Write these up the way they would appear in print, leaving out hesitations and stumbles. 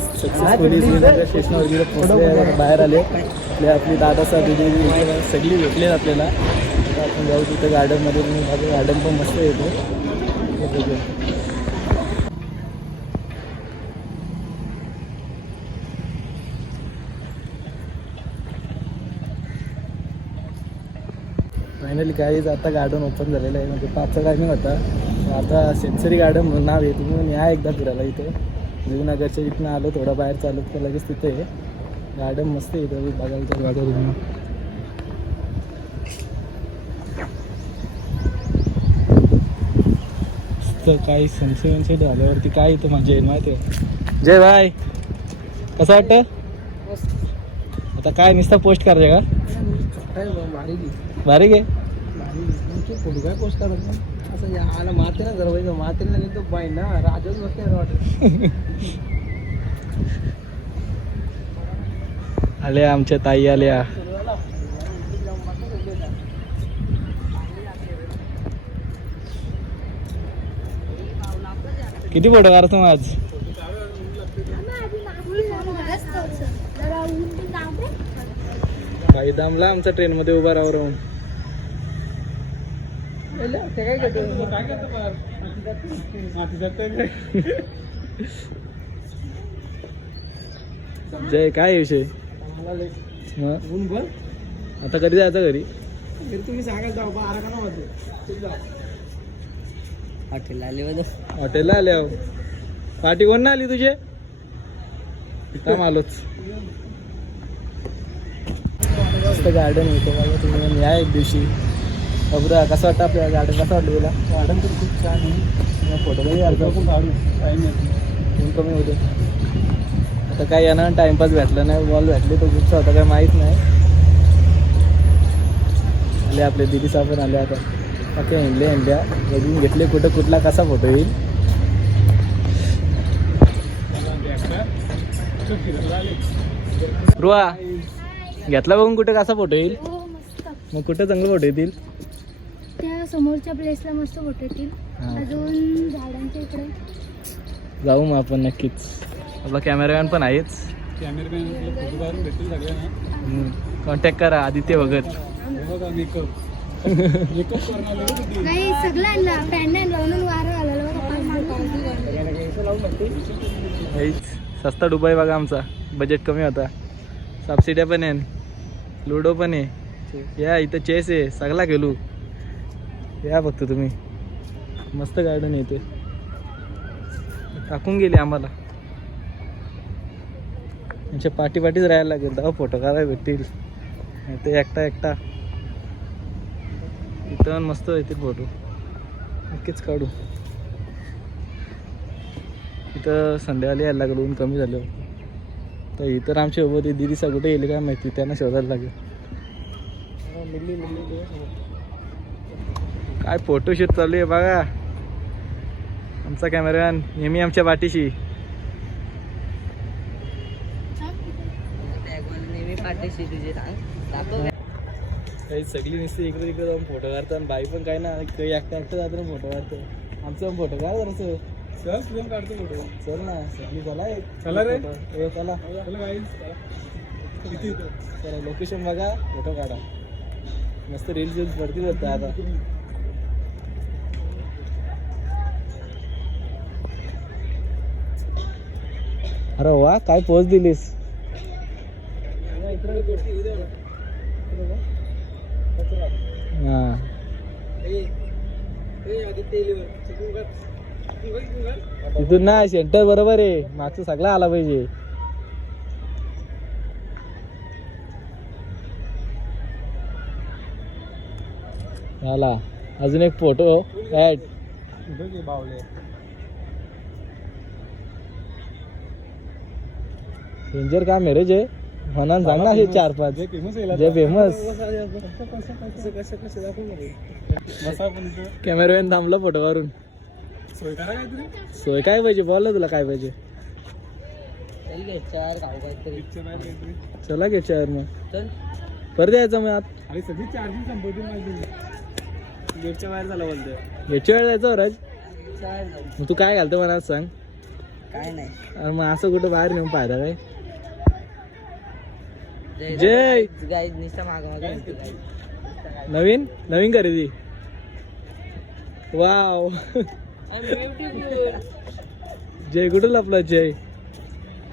Successfully Srinagar स्टेशनवर पोहोचले, बाहेर आले. आपली दादा साहेब सगळी भेटले आपल्याला. आता आपण जाऊ तिथे गार्डनमध्ये. माझं गार्डन पण मस्त येतो. फायनली काहीच आता गार्डन ओपन झालेलं आहे. म्हणजे 5चा टायमिंग होता. आता सेन्सरी गार्डन म्हणून नाव आहे. तुम्ही या एकदा फिरायला इथं. नगरच्या इथनं आलो, थोडा बाहेर चालत तर लगेच तिथे आहे गार्डन. मस्त आहे इथं बघायचं गार्डन. तर काही सनसेट झाल्यावरती काय इथं मजा येईल माहिती आहे. जय भाई, कसं वाटतं आता? काय नुसतं पोस्ट करायचं का? भारी घे फोटो काय पोस्ट करत असं आला माते ना जरा मातेला गेलो बाई ना राजाच बसते वाटत. आल्या आमच्या ताई आल्या. किती फोटो काढतो मग आज? काही दमला आमचा ट्रेन मध्ये उभा राहून. जय काय विषय आता कधी जायचं घरी? तुम्ही सांगा जाऊ हॉटेलला आले. हॉटेलला आले आहो. पार्टी कोण ना आली तुझे? काम आलोच. मस्त गार्डन होतं बघा. तुम्ही या एक दिवशी. बघा कसं वाटतं आपल्या गार्डन. कसं वाटतं तुला? गार्डन तर खूप छान आहे. फोटो काही अर्धा पण काढू टाईम ऊन कमी होते. आता काय यानं टाइमपास भेटला नाही. बॉल भेटले तो गुच्छा होता काय माहीत नाही. आले आपले दिदी साहेब आले. आता ओके हिंडल्या बघून घेतले कुठं कुठला कसा फोटो येईल. रुआ घेतला बघून कुठं कसा फोटो येईल. मग कुठं चांगले फोटो येतील? त्या समोरच्या प्लेसला मस्त फोटो येतील. अजून झाडांच्या इकडे जाऊ मग आपण नक्कीच. आपला कॅमेरामॅन पण आहेच. कॉन्टॅक्ट करा आदित्य भगत. नाही सगळं पॅन लावून वारं आलेलं. सस्ता दुबई बघा. आमचा बजेट कमी होता. सबसिड्या पण आहे, लुडो पण आहे. या इथं चेस आहे, सगळा खेळू. या फक्त तुम्ही. मस्त गार्डन येते. टाकून गेले आम्हाला. त्यांच्या पाठीच राहायला लागेल तेव्हा फोटो काढायला भेटतील. ते एकटा इथं मस्त येतील फोटो. नक्कीच काढू. इथं संध्याकाळी यायला लागलं. ऊन कमी झालं तर इतर आमच्या सोबत दिदीचा कुठे येईल काय माहिती. त्यांना शोधायला लागेल. काय फोटोशूट चालू आहे बघा. आमचा कॅमेरामॅन नेहमी आमच्या पाठीशी. काही सगळी नुसती इकडे तिकडे जाऊन फोटो काढतात. बाई पण काय ना काही एकटा जातो ना फोटो काढतो. आमचा पण फोटो काढ जरासं. चल काढतो फोटो. चल ना सगळी चला रे. चला चला लोकेशन बघा, फोटो काढा. मस्त रील्स पडतील होतं आता. अरे वा काय पोच दिलीस. हा तिथून ना सेंटर बरोबर आहे. मागचं सगळं आला पाहिजे. आला अजून एक फोटो ऍड. डेंजर काम आहे रे जे. म्हणा सांग ना हे 4-5 जे फेमस. कॅमेरामॅन थांबला फोटो काढून. सोय काय पाहिजे बोल ना. तुला काय पाहिजे? चला घे चार. मग परत यायचं मग आत. सगळी चार्जिंग संपवतील. गेटच्या बाहेर झाला बोलतोय. गेटच्या बाहेर जायचं राज. मग तू काय घालतो मला सांग. काय नाही. अरे मग असं कुठं बाहेर नेऊन पाहता काय? जय गाय नुसता माग नवीन नवीन खरेदी. वाव जय कुठं लपला जय?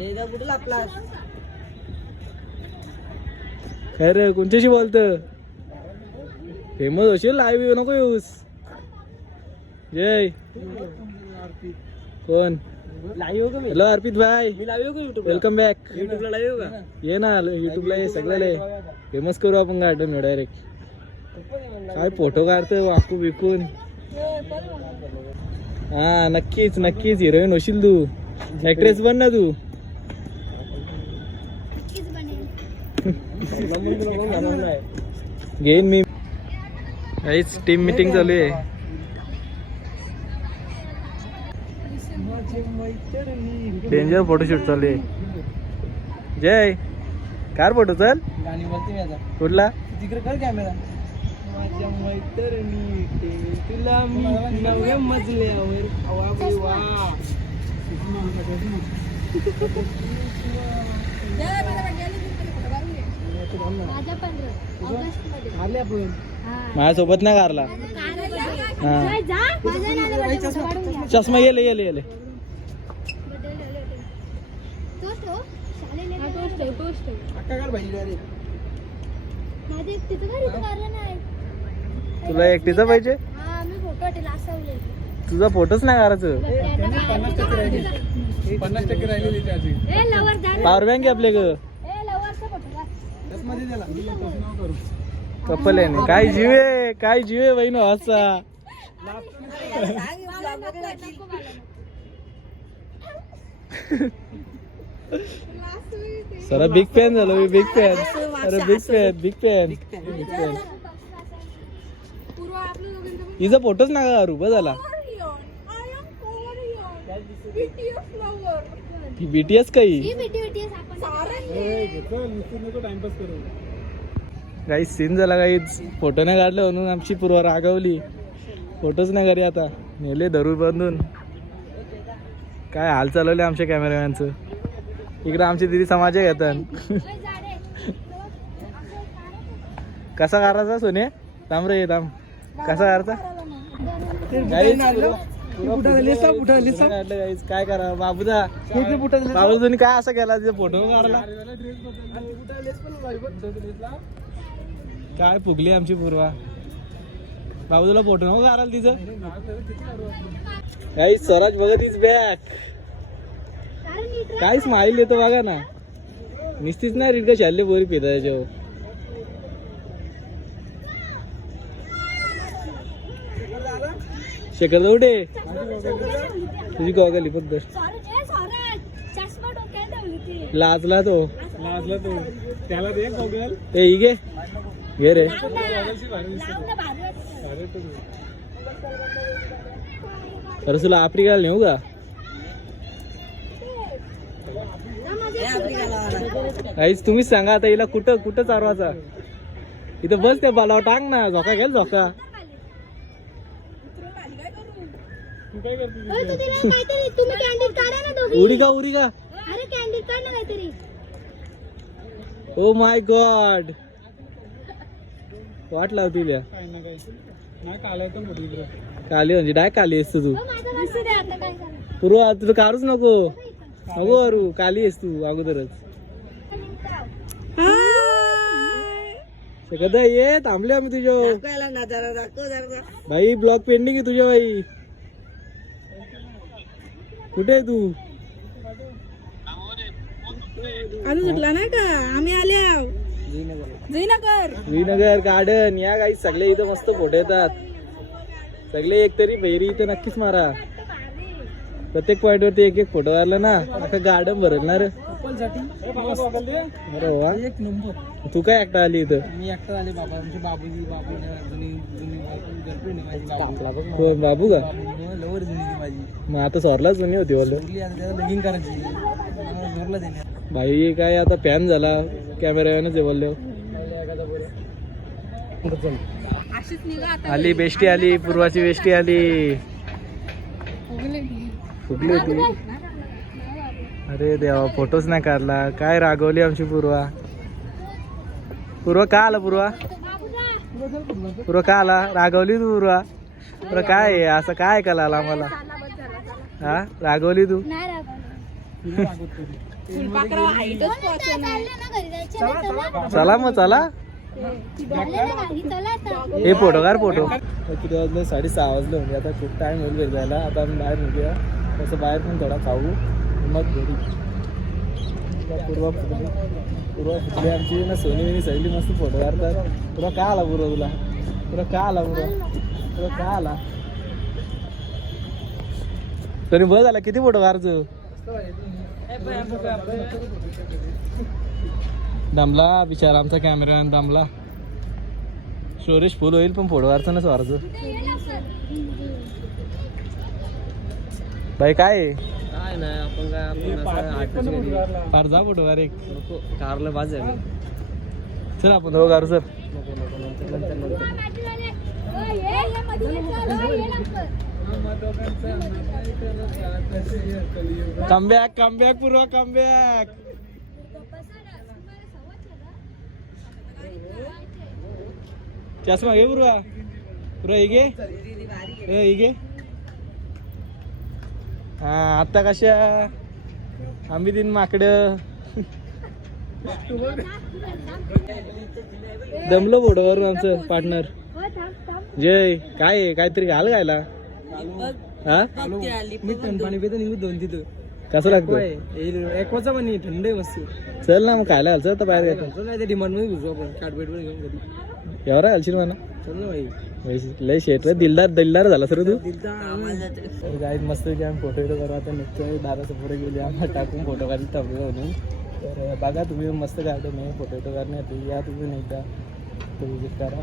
कुठं आपला काय रे कोणत्याशी बोलत? फेमस होशील लाईव्ह नको येऊस. जय कोण? लाईव्ह का? हॅलो अर्पित भाई, मी लाईव्ह का युट्यूब? Welcome back. युट्यूबला लाईव्ह का? ये ना युट्यूबला ये, सगळ्याला फेमस करू आपण गार्डन डायरेक्ट. काय फोटो काढतोय वाकू बिकून. हा नक्कीच नक्कीच हिरोईन होशील तू. ऍक्ट्रेस बन ना तू. नक्कीच बनेल. घेईन मी. काहीच टीम मीटिंग चालू आहे. डेंजर फोटोशूट चालू आहे. जय कार फोटो चल. गाणी बोलते मी आता. कुठला? तिकडे कर कॅमेरा. माझ्या मैत्रिणी तुला मी नव्या मजल्यावर हवा वा. माझा 15 ऑगस्ट मध्ये. आले आपण. माझ्यासोबत नाही कारला. जा जा. माझा नाव वाढून घ्या. चष्मा येले येले येले. अक्का काढ भाई रे. माझे तिथं घर इथं काढलं नाही. तुला एकटीचा पाहिजे? हा मी फोटो वाटेल असवले. तुझा फोटोच नाही काढायचं. 50% राहिलेली त्याची. ए लवर जा. पॉवर बँक आपले ग. ए लवरचा फोटो काढ. मध्ये दिला. करू. कपल आहे ना. काय जीव आहे काय जीव आहे बहिण असा. सर बिग फॅन झालो मी. Big fan. अरे big fan big fan big fan. हिचा फोटोच ना काढू बस झाला. बीटीएस काही ही बीटीएस आपण काही सीन झाला. काही फोटो नाही काढलं म्हणून आमची पूर्वा रागवली. फोटोच नाही घरी आता नेले धरून बांधून. काय हाल चालवले आमच्या कॅमेरामॅनचं. इकडे आमची दिदी समाज घेतात. कसा करायचा सोने? थांब रे थांब. कसा करायचा? काय करा बाबूदा. बाबू तुम्ही काय असं केला तिचा फोटो काढला? काय फुगली आमची पूर्वा. बाबू तुला फोटो नको काढायला तिचं. काही स्वराज बघत इज बॅक. काय स्माईल येतो बघा ना. निस्तीच ना रीड का शाल्ले बोरी पिता त्याच्यावर. शेखर दौडे तुझी गॉगल फक्त. लाजला तो. त्याला दे गॉगल. ए घे घे रे. अरे तुला आफ्रिकाला नेऊ का? काहीच तुम्हीच सांगा आता हिला कुठं कुठं चारवाचा. इथं बस त्या बालावर टांग ना. झोका घ्याल झोका. उडी का उडी का? अरे कॅन्डीड काढ ना काहीतरी. ओ माय गॉड वाट लावती त्या. काली म्हणजे डाय काली असतो तू. पूर्वा तुझं काढूच नको. नको अरू काली आहेस तू अगोदरच. कदा ये थांबले आम्ही तुझ्या भाई. ब्लॉग पेंडिंग आहे तुझ्या भाई. कुठे आहे तू? अजून सुटला नाही का? आम्ही आल्या श्रीनगर गार्डन या काही सगळे इथं मस्त फोटो येतात. सगळे एक तरी बहिरी इथं नक्कीच मारा. प्रत्येक पॉइंट वरती एक एक फोटो मारला ना अख्खं गार्डन भरल ना रे. अरे वा एक नंबर. तू काय एकटा आली इथं? मी एकटा आले बाबा. आमचे बाबूजी बाबू गर्लफ्रेंड आहे माझी. कोण बाबू का? लवर जुनी माझी. मग आता स्वरलाच जुनी होती बोल. त्याला लगीन करायची. जोरला देणार. भाई काय आता फॅन झाला कॅमेरामॅनच आहे बोललो. आली बेस्टी आली. पूर्वाची बेस्टी आली. फुगली होती. अरे देवा फोटोच नाही काढला. काय रागवली आमची पूर्वा. पूर्वा का आला पूर्वा? पूर्वा का आला? रागवली तू पूर्वा. पूर्वा काय आहे? असं काय ऐकायला आला आम्हाला? हा रागवली तू. नाही चला मग चला. हे फोटो काढ फोटो. किती वाजले? 6:30 वाजले म्हणजे आता खूप टाइम होईल घरी जायला. आता आम्ही बाहेर निघूया. तसं बाहेर पण थोडा खाऊ मग घरी. पूर्वा फुटली आमची ना. सोनी विनी सगळी मस्त फोटो काढतात. तुला का आला पूर्वा? तुला का आला तुला का आला? तरी बस झाला. किती फोटो काढतो? दमला बिचारा आमचा कॅमेरामॅन दमला. स्टोरेज फुल होईल पण फोटो काढताना स्वारचं. भाई काय आहे? काय नाही आपण काय फार जा फोटो काढ एक. नको कारला बाज झाली. चल आपण दोघं काढू सर. नको नको नंतर कमबॅक कमबॅक पूर्वा कमबॅक. चष्मा घे पूर्वा. पूर्वा हे घे. हा आता कशा आम्ही 3 माकडं. दमलो फोटोवरून आमचं पार्टनर. जय काय आहे? काहीतरी घाल गायला. हा मी थंड पाणी पितो निघू 2 तिथं. कसं लागतं? एकवाचा पण थंड आहे मस्त. चल ना मग खायला घाल. चल तर बाहेर घ्यायचं. चल काय ते डिमांड मध्ये घुसू आपण काटबेट मध्ये घेऊन कधी. एवढा घालशील म्हणा. चल ना भाई. लय शेट रे. दिलदार झाला सर तू. दिलदा गाईत मस्त की आम्ही फोटो करू. आता निघतोय दाराचं पुढे गेले आम्हाला टाकून फोटो काढले टपले म्हणून. तर बघा तुम्ही मस्त गार्डन आहे. फोटो काढण्यात या तुम्ही एकदा तो विजिट करा.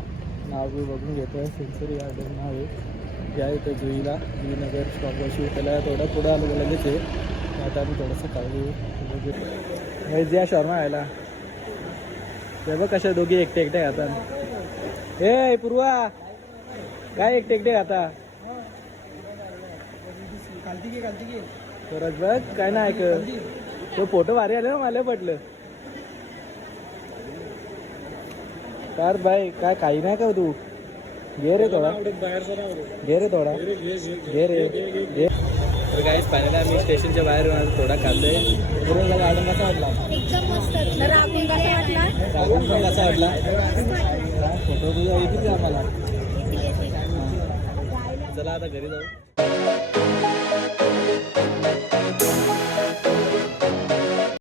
नाव बी बघून घेतोय. सेन्सरी गार्डन नाव आहे. ज्या इथं जुईला जुईनगर स्टॉपवरशी त्याला थोडं पुढं आलं लगेच आहे. आता आम्ही थोडंसं काढू. ज्या शॉर्मा व्हायला ते बघ कशा दोघी एकटे खाता. ए पूर्वा काय एकटे खाता? खरंच बघ काय नाही ऐक. तो फोटो भारी आले ना. मला पटलं. तर बाई काय काही नाही का तू? घे रे थोडा. घे रे थोडा. घे रे घे. तर काहीच फायनली आम्ही स्टेशनच्या बाहेर थोडा खाल्लोय. पूर्ण गार्डन कसा वाटला? एकदम मस्त. रावण कसा वाटला? रावण पण कसा वाटला? फोटो तुझा येतील का आम्हाला? चला आता घरी जाऊ.